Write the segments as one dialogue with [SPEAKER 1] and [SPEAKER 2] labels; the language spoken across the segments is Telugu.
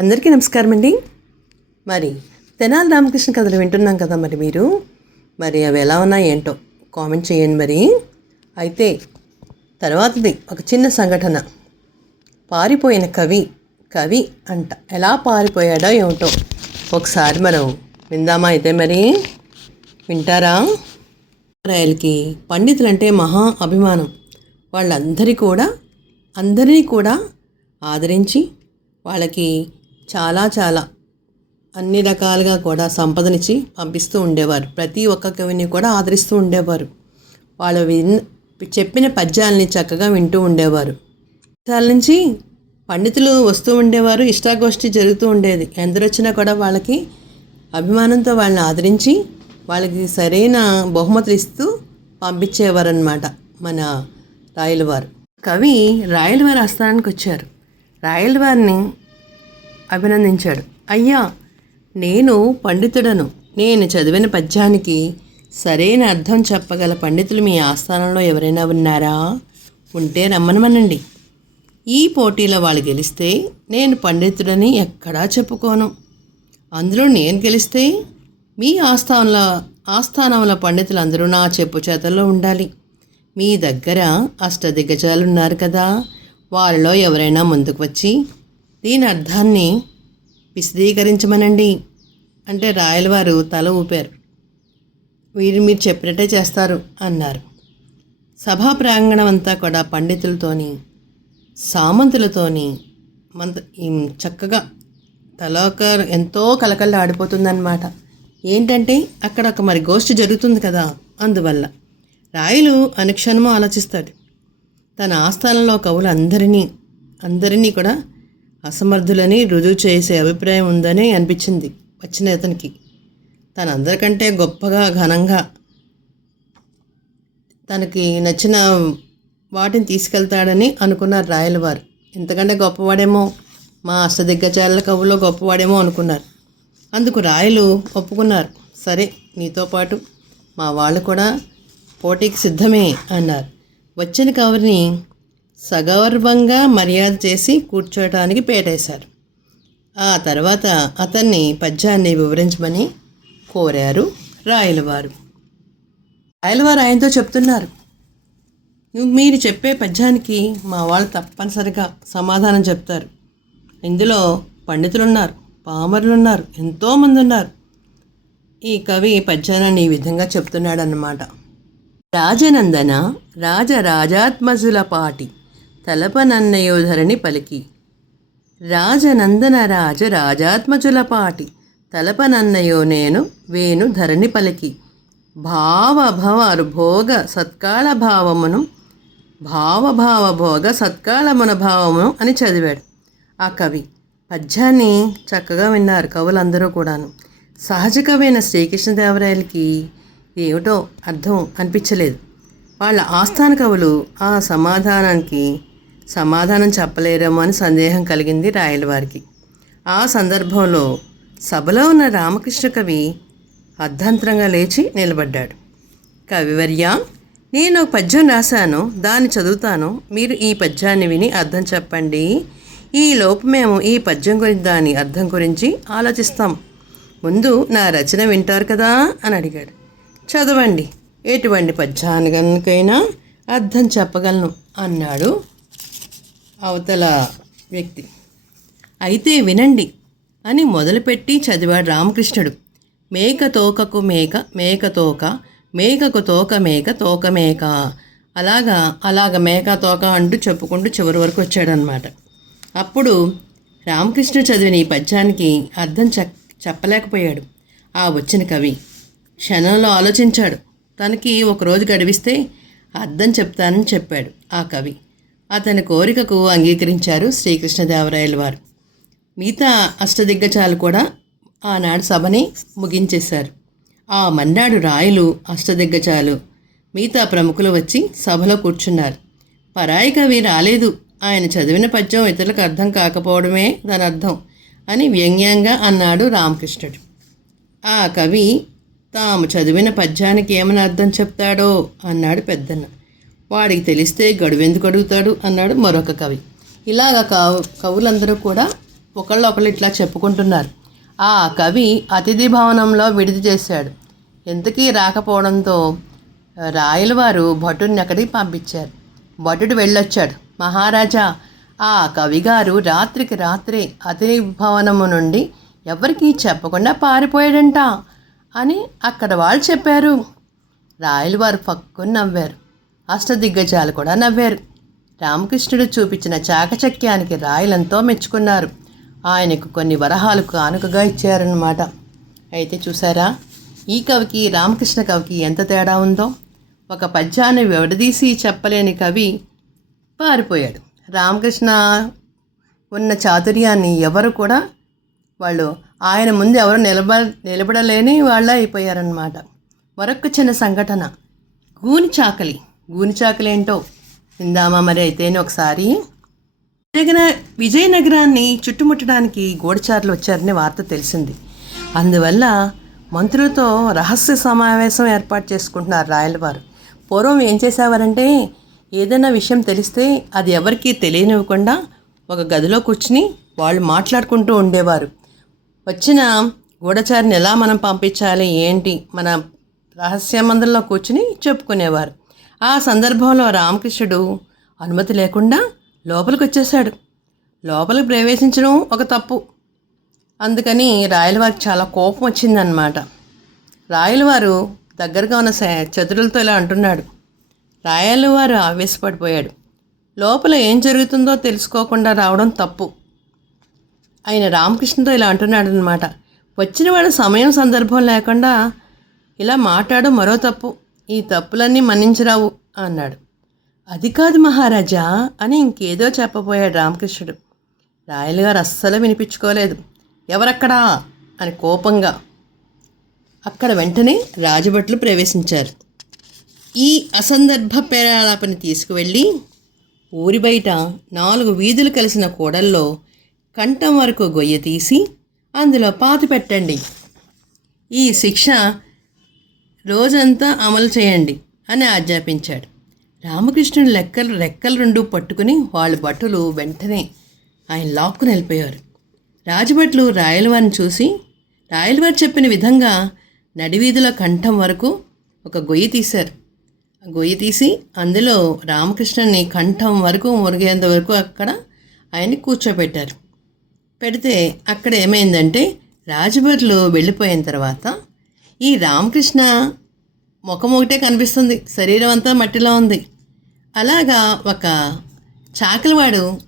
[SPEAKER 1] అందరికీ నమస్కారం అండి మరి తెనాలి రామకృష్ణ కథలు వింటున్నాం కదా మరి మీరు? మరి అవి ఎలా ఉన్నాయి ఏంటో కామెంట్ చేయండి మరి. అయితే తర్వాతది ఒక చిన్న సంఘటన. పారిపోయిన కవి కవి అంట. ఎలా పారిపోయాడో ఏమిటో ఒకసారి మనం విందామా అయితే మరి? వింటారా? రాయలకి పండితులంటే మహా అభిమానం. వాళ్ళందరి కూడా అందరినీ కూడా ఆదరించి వాళ్ళకి చాలా చాలా అన్ని రకాలుగా కూడా సంపదనిచ్చి పంపిస్తూ ఉండేవారు. ప్రతి ఒక్క కవిని కూడా ఆదరిస్తూ ఉండేవారు. వాళ్ళు విన్ చెప్పిన పద్యాలని చక్కగా వింటూ ఉండేవారు. దేశాల నుంచి పండితులు వస్తూ ఉండేవారు ఇష్టాగోష్ఠి జరుగుతూ ఉండేది. ఎందరు వచ్చినా కూడా వాళ్ళకి అభిమానంతో వాళ్ళని ఆదరించి వాళ్ళకి సరైన బహుమతులు ఇస్తూ పంపించేవారనమాట మన రాయలవారు. కవి రాయలవారి ఆస్థానానికి వచ్చారు. రాయలవారిని అభినందించాడు. అయ్యా నేను పండితుడను. నేను చదివిన పద్యానికి సరైన అర్థం చెప్పగల పండితులు మీ ఆస్థానంలో ఎవరైనా ఉన్నారా? ఉంటే రమ్మనమనండి ఈ పోటీలో వాళ్ళు గెలిస్తే నేను పండితుడని ఎక్కడా చెప్పుకోను. అందులో నేను గెలిస్తే మీ ఆస్థానంలో ఆస్థానంలో పండితులు అందరూ నా చెప్పు చేతల్లో ఉండాలి. మీ దగ్గర అష్టదిగ్గజాలు ఉన్నారు కదా. వారిలో ఎవరైనా ముందుకు వచ్చి దీని అర్థాన్ని విశదీకరించమనండి. అంటే రాయలవారు తల ఊపారు. వీరు మీరు చెప్పినట్టే చేస్తారు అన్నారు. సభా ప్రాంగణం అంతా కూడా పండితులతోని సామంతులతోని మంత చక్కగా తలోక ఎంతో కలకల్ల ఆడిపోతుందన్నమాట. ఏంటంటే అక్కడ ఒక మరి గోష్ఠి జరుగుతుంది కదా అందువల్ల. రాయలు అనుక్షణము ఆలోచిస్తాడు. తన ఆస్థానంలో కవులు అందరినీ అందరినీ కూడా అసమర్థులని రుజువు చేసే అభిప్రాయం ఉందని అనిపించింది వచ్చిన అతనికి. తన అందరికంటే గొప్పగా ఘనంగా తనకి నచ్చిన వాటిని తీసుకెళ్తాడని అనుకున్నారు రాయలవారు. ఎంతకంటే గొప్పవాడేమో మా అష్టదిగ్గజాల కవులో గొప్పవాడేమో అనుకున్నారు. అందుకు రాయలు ఒప్పుకున్నారు. సరే నీతో పాటు మా వాళ్ళు కూడా పోటీకి సిద్ధమే అన్నారు. వచ్చిన కవరిని సగౌరవంగా మర్యాద చేసి కూర్చోటానికి పేటేశారు. ఆ తర్వాత అతన్ని పద్యాన్ని వివరించమని కోరారు రాయలవారు. రాయలవారు ఆయనతో చెప్తున్నారు మీరు చెప్పే పద్యానికి మా వాళ్ళు తప్పనిసరిగా సమాధానం చెప్తారు. ఇందులో పండితులున్నారు పామరులున్నారు పామరులు ఉన్నారు ఎంతోమంది ఉన్నారు ఈ కవి పద్యాన్ని ఈ విధంగా చెప్తున్నాడన్నమాట. రాజనందన రాజరాజాత్మజుల పాటి తలపనన్నయోధరని పలికి. రాజనందన రాజ రాజాత్మజులపాటి తలపనన్నయో నేను వేణు ధరణి పలికి. భావభవ భోగ సత్కాళ భావమును భావభావ భోగ సత్కాళమున భావమును అని చదివాడు. ఆ కవి పద్యాన్ని చక్కగా విన్నారు కవులందరూ కూడాను. సహజ కవైన శ్రీకృష్ణదేవరాయలకి ఏమిటో అర్థం అనిపించలేదు. వాళ్ళ ఆస్థాన కవులు ఆ సమాధానానికి సమాధానం చెప్పలేరేమో అని సందేహం కలిగింది రాయలవారికి. ఆ సందర్భంలో సభలో ఉన్న రామకృష్ణ కవి అర్ధంతరంగా లేచి నిలబడ్డాడు. కవివర్య నేను ఒక పద్యం రాశాను దాన్ని చదువుతాను. మీరు ఈ పద్యాన్ని విని అర్థం చెప్పండి. ఈ లోపు మేము ఈ పద్యం గురించి దాని అర్థం గురించి ఆలోచిస్తాం. ముందు నా రచన వింటారు కదా అని అడిగాడు. చదవండి. ఎటువంటి పద్యానికైనా అర్థం చెప్పగలను అన్నాడు అవతల వ్యక్తి. అయితే వినండి అని మొదలుపెట్టి చదివాడు రామకృష్ణుడు. మేక తోకకు మేక మేక తోక మేకకు తోక మేక తోక మేక. అలాగా అలాగ మేక తోక అంటూ చెప్పుకుంటూ చివరి వరకు వచ్చాడనమాట అప్పుడు రామకృష్ణ చదివిన ఈ పద్యానికి అర్థం చె చెప్పలేకపోయాడు. ఆ వచ్చిన కవి క్షణంలో ఆలోచించాడు. తనకి ఒకరోజు గడివిస్తే అర్థం చెప్తానని చెప్పాడు ఆ కవి. అతని కోరికకు అంగీకరించారు శ్రీకృష్ణదేవరాయల వారు. మిగతా అష్టదిగ్గజాలు కూడా ఆనాడు సభని ముగించేశారు. ఆ మన్నాడు రాయలు అష్టదిగ్గజాలు. మిగతా ప్రముఖులు వచ్చి సభలో కూర్చున్నారు. పరాయి కవి రాలేదు. ఆయన చదివిన పద్యం ఇతరులకు అర్థం కాకపోవడమే దాని అర్థం అని వ్యంగ్యంగా అన్నాడు రామకృష్ణుడు. ఆ కవి తాము చదివిన పద్యానికి ఏమని అర్థం చెప్తాడో అన్నాడు పెద్దన్న. వాడికి తెలిస్తే గడువెందుకు అడుగుతాడు అన్నాడు మరొక కవి. ఇలాగ కవు కవులందరూ కూడా ఒకళ్ళు ఒకళ్ళు ఇట్లా చెప్పుకుంటున్నారు. ఆ కవి అతిథి భవనంలో విడిది చేశాడు. ఎంతకీ రాకపోవడంతో రాయలవారు భటుడిని అక్కడికి పంపించారు. భటుడు వెళ్ళొచ్చాడు. మహారాజా ఆ కవిగారు రాత్రికి రాత్రే అతిథి భవనము నుండి ఎవరికీ చెప్పకుండా పారిపోయాడంట అని అక్కడ వాళ్ళు చెప్పారు. రాయలు వారు పక్కుని నవ్వారు. అష్టదిగ్గజాలు కూడా నవ్వారు. రామకృష్ణుడు చూపించిన చాకచక్యానికి రాయలంతో మెచ్చుకున్నారు. ఆయనకు కొన్ని వరహాలు కానుకగా ఇచ్చారన్నమాట. అయితే చూసారా ఈ కవికి రామకృష్ణ కవికి ఎంత తేడా ఉందో? ఒక పద్యాన్ని విడదీసి చెప్పలేని కవి పారిపోయాడు. రామకృష్ణ ఉన్న చాతుర్యాన్ని ఎవరు కూడా వాళ్ళు ఆయన ముందు ఎవరు నిలబ నిలబడలేని వాళ్ళ అయిపోయారనమాట మరొక చిన్న సంఘటన. గూని చాకలి గూనిచాకులేంటో? ఏంటో ఇందామా మరి అయితేనే ఒకసారి. విజయనగర విజయనగరాన్ని చుట్టుముట్టడానికి గోడచారులు వచ్చారని వార్త తెలిసింది. అందువల్ల మంత్రులతో రహస్య సమావేశం ఏర్పాటు చేసుకుంటున్నారు రాయలవారు. పూర్వం ఏం చేసేవారంటే ఏదైనా విషయం తెలిస్తే అది ఎవరికీ తెలియనివ్వకుండా ఒక గదిలో కూర్చుని వాళ్ళు మాట్లాడుకుంటూ ఉండేవారు. వచ్చిన గూఢచారిని ఎలా మనం పంపించాలి ఏంటి? మన రహస్య మందిరంలో కూర్చుని చెప్పుకునేవారు. ఆ సందర్భంలో రామకృష్ణుడు అనుమతి లేకుండా లోపలికి వచ్చేశాడు లోపలికి ప్రవేశించడం ఒక తప్పు. అందుకని రాయలవారికి చాలా కోపం వచ్చిందనమాట రాయలవారు దగ్గరగా ఉన్న చతురులతో ఇలా అంటున్నాడు. రాయలవారు ఆవేశపడిపోయాడు. లోపల ఏం జరుగుతుందో తెలుసుకోకుండా రావడం తప్పు. ఆయన రామకృష్ణతో ఇలా అంటున్నాడు అనమాట వచ్చిన వాడు సమయం సందర్భం లేకుండా ఇలా మాట్లాడు మరో తప్పు. ఈ తప్పులన్నీ మన్నించరావు అన్నాడు. అది కాదు మహారాజా అని ఇంకేదో చెప్పబోయాడు రామకృష్ణుడు. రాయలు గారు అస్సలు వినిపించుకోలేదు. ఎవరక్కడా? అని కోపంగా. అక్కడ వెంటనే రాజభట్లు ప్రవేశించారు. ఈ అసందర్భ ప్రేరాలాపని తీసుకువెళ్ళి ఊరి బయట నాలుగు వీధులు కలిసిన కూడల్లో కంఠం వరకు గొయ్య తీసి అందులో పాతి పెట్టండి. ఈ శిక్ష రోజంతా అమలు చేయండి అని ఆజ్ఞాపించాడు. రామకృష్ణుడు లెక్కలు రెక్కలు రెండు పట్టుకుని వాళ్ళ భటులు వెంటనే ఆయన లాక్కుని వెళ్ళిపోయారు. రాజభట్లు రాయలవారిని చూసి రాయలవారు చెప్పిన విధంగా నడివీధుల కంఠం వరకు ఒక గొయ్యి తీశారు. గొయ్యి తీసి అందులో రామకృష్ణుని కంఠం వరకు మురిగేంత వరకు అక్కడ ఆయన్ని కూర్చోబెట్టారు. పెడితే అక్కడ ఏమైందంటే రాజభట్లు వెళ్ళిపోయిన తర్వాత ఈ రామకృష్ణ ముఖం ఒకటే కనిపిస్తుంది. శరీరం అంతా మట్టిలో ఉంది. అలాగా ఒక చాకలివాడు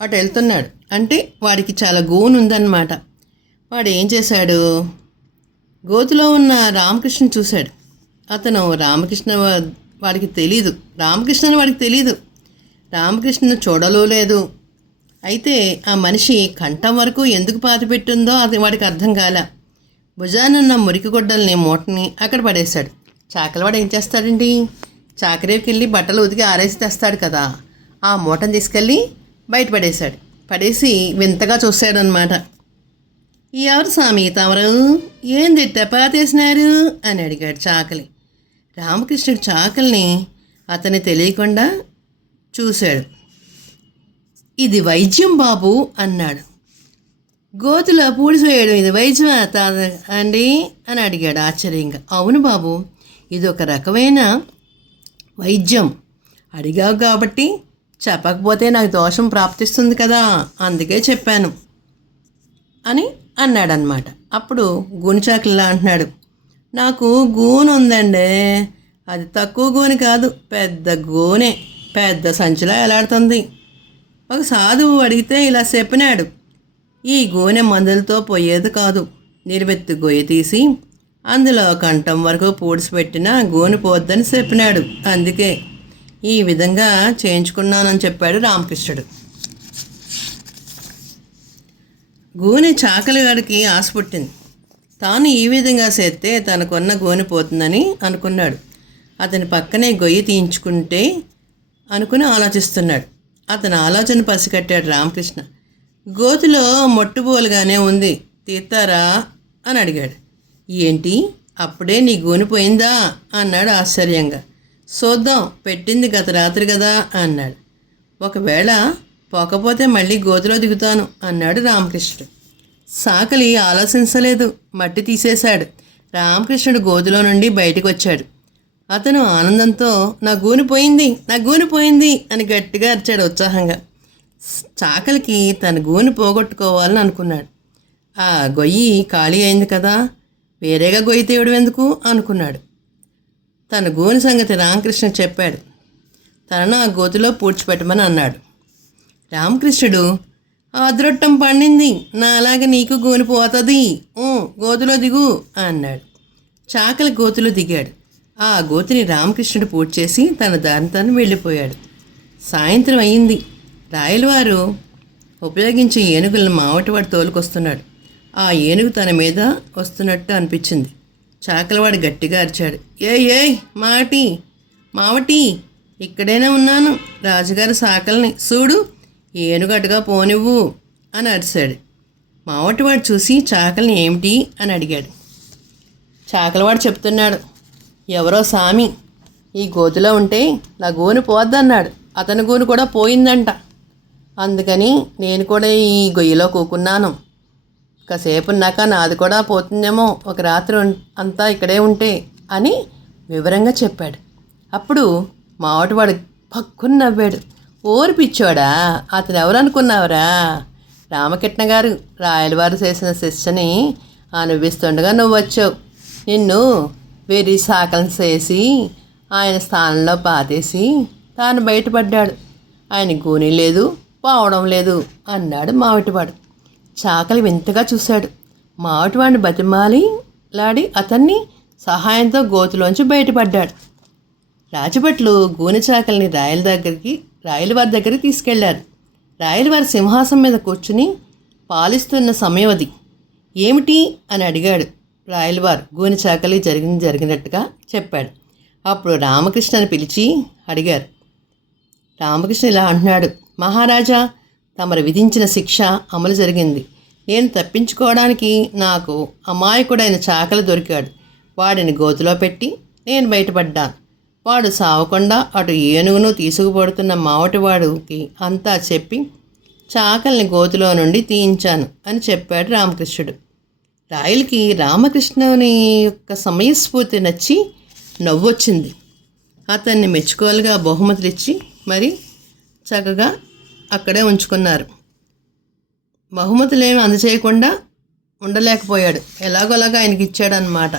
[SPEAKER 1] అటు వెళ్తున్నాడు. అంటే వాడికి చాలా గూను ఉందన్నమాట. వాడు ఏం చేశాడు? గోతులో ఉన్న రామకృష్ణ చూశాడు. అతను రామకృష్ణ వా- వాడికి తెలీదు. రామకృష్ణని వాడికి తెలీదు. రామకృష్ణను చూడలో లేదు. అయితే ఆ మనిషి కంఠం వరకు ఎందుకు పాతి పెట్టిందో అది వాడికి అర్థం కాల. భుజానున్న మురికి గుడ్డల్ని మూటని అక్కడ పడేశాడు. చాకలివాడు ఏం చేస్తాడండి? చాకరీకి వెళ్ళి బట్టలు ఉతికి ఆరేసి తెస్తాడు కదా. ఆ మూటను తీసుకెళ్ళి బయట పడేశాడు. పడేసి వింతగా చూశాడనమాట ఎవరు స్వామి తమరు ఏం తిట్టా పాతేసినారు అని అడిగాడు చాకలి. రామకృష్ణుడు చాకలిని అతని తెలియకుండా చూశాడు. ఇది వైద్యం బాబు అన్నాడు. గోతులో పూడిసేయడం ఇది. వైద్యమా తాత అండి అని అడిగాడు ఆశ్చర్యంగా. అవును బాబు ఇది ఒక రకమైన వైద్యం. అడిగావు కాబట్టి చెప్పకపోతే నాకు దోషం ప్రాప్తిస్తుంది కదా అందుకే చెప్పాను అని అన్నాడనమాట అప్పుడు గునిచాకిలా అంటున్నాడు నాకు గూను ఉందండి. అది తక్కువ గూని కాదు పెద్ద గూనే. పెద్ద సంచిలా ఎలాడుతుంది. ఒక సాధువు అడిగితే ఇలా చెప్పినాడు ఈ గోనె మందులతో పోయేది కాదు. నిలువెత్తు గొయ్య తీసి అందులో కంఠం వరకు పూడ్చిపెట్టిన గోనె పోద్దని చెప్పినాడు. అందుకే ఈ విధంగా చేయించుకున్నానని చెప్పాడు రామకృష్ణుడు. గోనె చాకలిగాడికి ఆశ పుట్టింది. తాను ఈ విధంగా చేస్తే తనకున్న గోనె పోతుందని అనుకున్నాడు. అతని పక్కనే గొయ్యి తీయించుకుంటే అనుకుని ఆలోచిస్తున్నాడు. అతని ఆలోచన పసిగట్టాడు రామకృష్ణ. గోతిలో మొట్టుబోలుగానే ఉంది. తీస్తారా అని అడిగాడు. ఏంటి? అప్పుడే నీ గోని పోయిందా? అన్నాడు ఆశ్చర్యంగా. చూద్దాం పెట్టింది గత రాత్రి కదా అన్నాడు. ఒకవేళ పోకపోతే మళ్ళీ గోతిలో దిగుతాను అన్నాడు రామకృష్ణుడు. సాకలి ఆలోచించలేదు మట్టి తీసేశాడు. రామకృష్ణుడు గోతిలో నుండి బయటకు వచ్చాడు అతను ఆనందంతో నా గూని పోయింది నా గూని పోయింది అని గట్టిగా అరిచాడు ఉత్సాహంగా. చాకలికి తన గూని పోగొట్టుకోవాలని అనుకున్నాడు. ఆ గొయ్యి ఖాళీ అయింది కదా వేరేగా గొయ్యి తీయడం ఎందుకు అనుకున్నాడు. తన గోని సంగతి రామకృష్ణ చెప్పాడు. తనను ఆ గోతిలో పూడ్చిపెట్టమని అన్నాడు. రామకృష్ణుడు ఆ అదృట్టం పండింది నా అలాగే నీకు గోని పోతుంది. ఓ గోతిలో దిగు అన్నాడు. చాకలి గోతిలో దిగాడు. ఆ గోతిని రామకృష్ణుడు పూడ్చేసి తన దారి తను వెళ్ళిపోయాడు. సాయంత్రం అయింది. రాయలవారు ఉపయోగించే ఏనుగులను మావటివాడు తోలుకొస్తున్నాడు ఆ ఏనుగు తన మీద వస్తున్నట్టు అనిపించింది. చాకలవాడు గట్టిగా అరిచాడు. ఏ ఏయ్ మాటి మావటి ఇక్కడైనా ఉన్నాను. రాజుగారి సాకల్ని చూడు ఏనుగు అటుగా పోనివ్వు అని అరిశాడు మావటివాడు చూసి చాకల్ని ఏమిటి అని అడిగాడు. చాకలవాడు చెప్తున్నాడు ఎవరో సామి ఈ గోతిలో ఉంటే నా గోను పోద్దన్నాడు అతని గోను కూడా పోయిందంట. అందుకని నేను కూడా ఈ గొయ్యిలో కూకున్నాను. కాసేపు ఉన్నాక నాది కూడా పోతుందేమో ఒక రాత్రి అంతా ఇక్కడే ఉంటే అని వివరంగా చెప్పాడు. అప్పుడు మావటివాడు పక్కున నవ్వాడు. ఓరి పిచ్చోడా అతను ఎవరు అనుకున్నావురా రామకృష్ణ గారు రాయలవారు చేసిన శిక్షని అనుభవిస్తుండగా నువ్వు వచ్చావు నిన్ను వెర్రి సాకలం చేసి ఆయన స్థానంలో పాతేసి తాను బయటపడ్డాడు. ఆయన గూని లేదు పోవడం లేదు అన్నాడు మావిటివాడు. చాకలి వింతగా చూశాడు. మావిటివాడిని బతిమాలి లాడి అతన్ని సహాయంతో గోతులోంచి బయటపడ్డాడు. రాజభట్లు గూనె చాకలిని రాయల దగ్గరికి రాయలవారి దగ్గరికి తీసుకెళ్ళారు. రాయలవారి సింహాసం మీద కూర్చుని పాలిస్తున్న సమయం అది. ఏమిటి అని అడిగాడు రాయలవారు గూనె చాకలి జరిగింది జరిగినట్టుగా చెప్పాడు. అప్పుడు రామకృష్ణని పిలిచి అడిగారు. రామకృష్ణ ఇలా అంటున్నాడు. మహారాజా తమరు విధించిన శిక్ష అమలు జరిగింది. నేను తప్పించుకోవడానికి నాకు అమాయకుడైన చాకలి దొరికాడు. వాడిని గోతిలో పెట్టి నేను బయటపడ్డాను. వాడు సావకుండా అటు ఏనుగును తీసుకుపడుతున్న మావటివాడుకి అంతా చెప్పి చాకల్ని గోతిలో నుండి తీయించాను అని చెప్పాడు రామకృష్ణుడు. రాయలకి రామకృష్ణుని యొక్క సమయస్ఫూర్తి నచ్చి నవ్వొచ్చింది. అతన్ని మెచ్చుకోలుగా బహుమతులు ఇచ్చి మరి చక్కగా అక్కడే ఉంచుకున్నారు. బహుమతులు ఏమి అందచేయకుండా ఉండలేకపోయాడు. ఎలాగోలాగా ఆయనకి ఇచ్చాడనమాట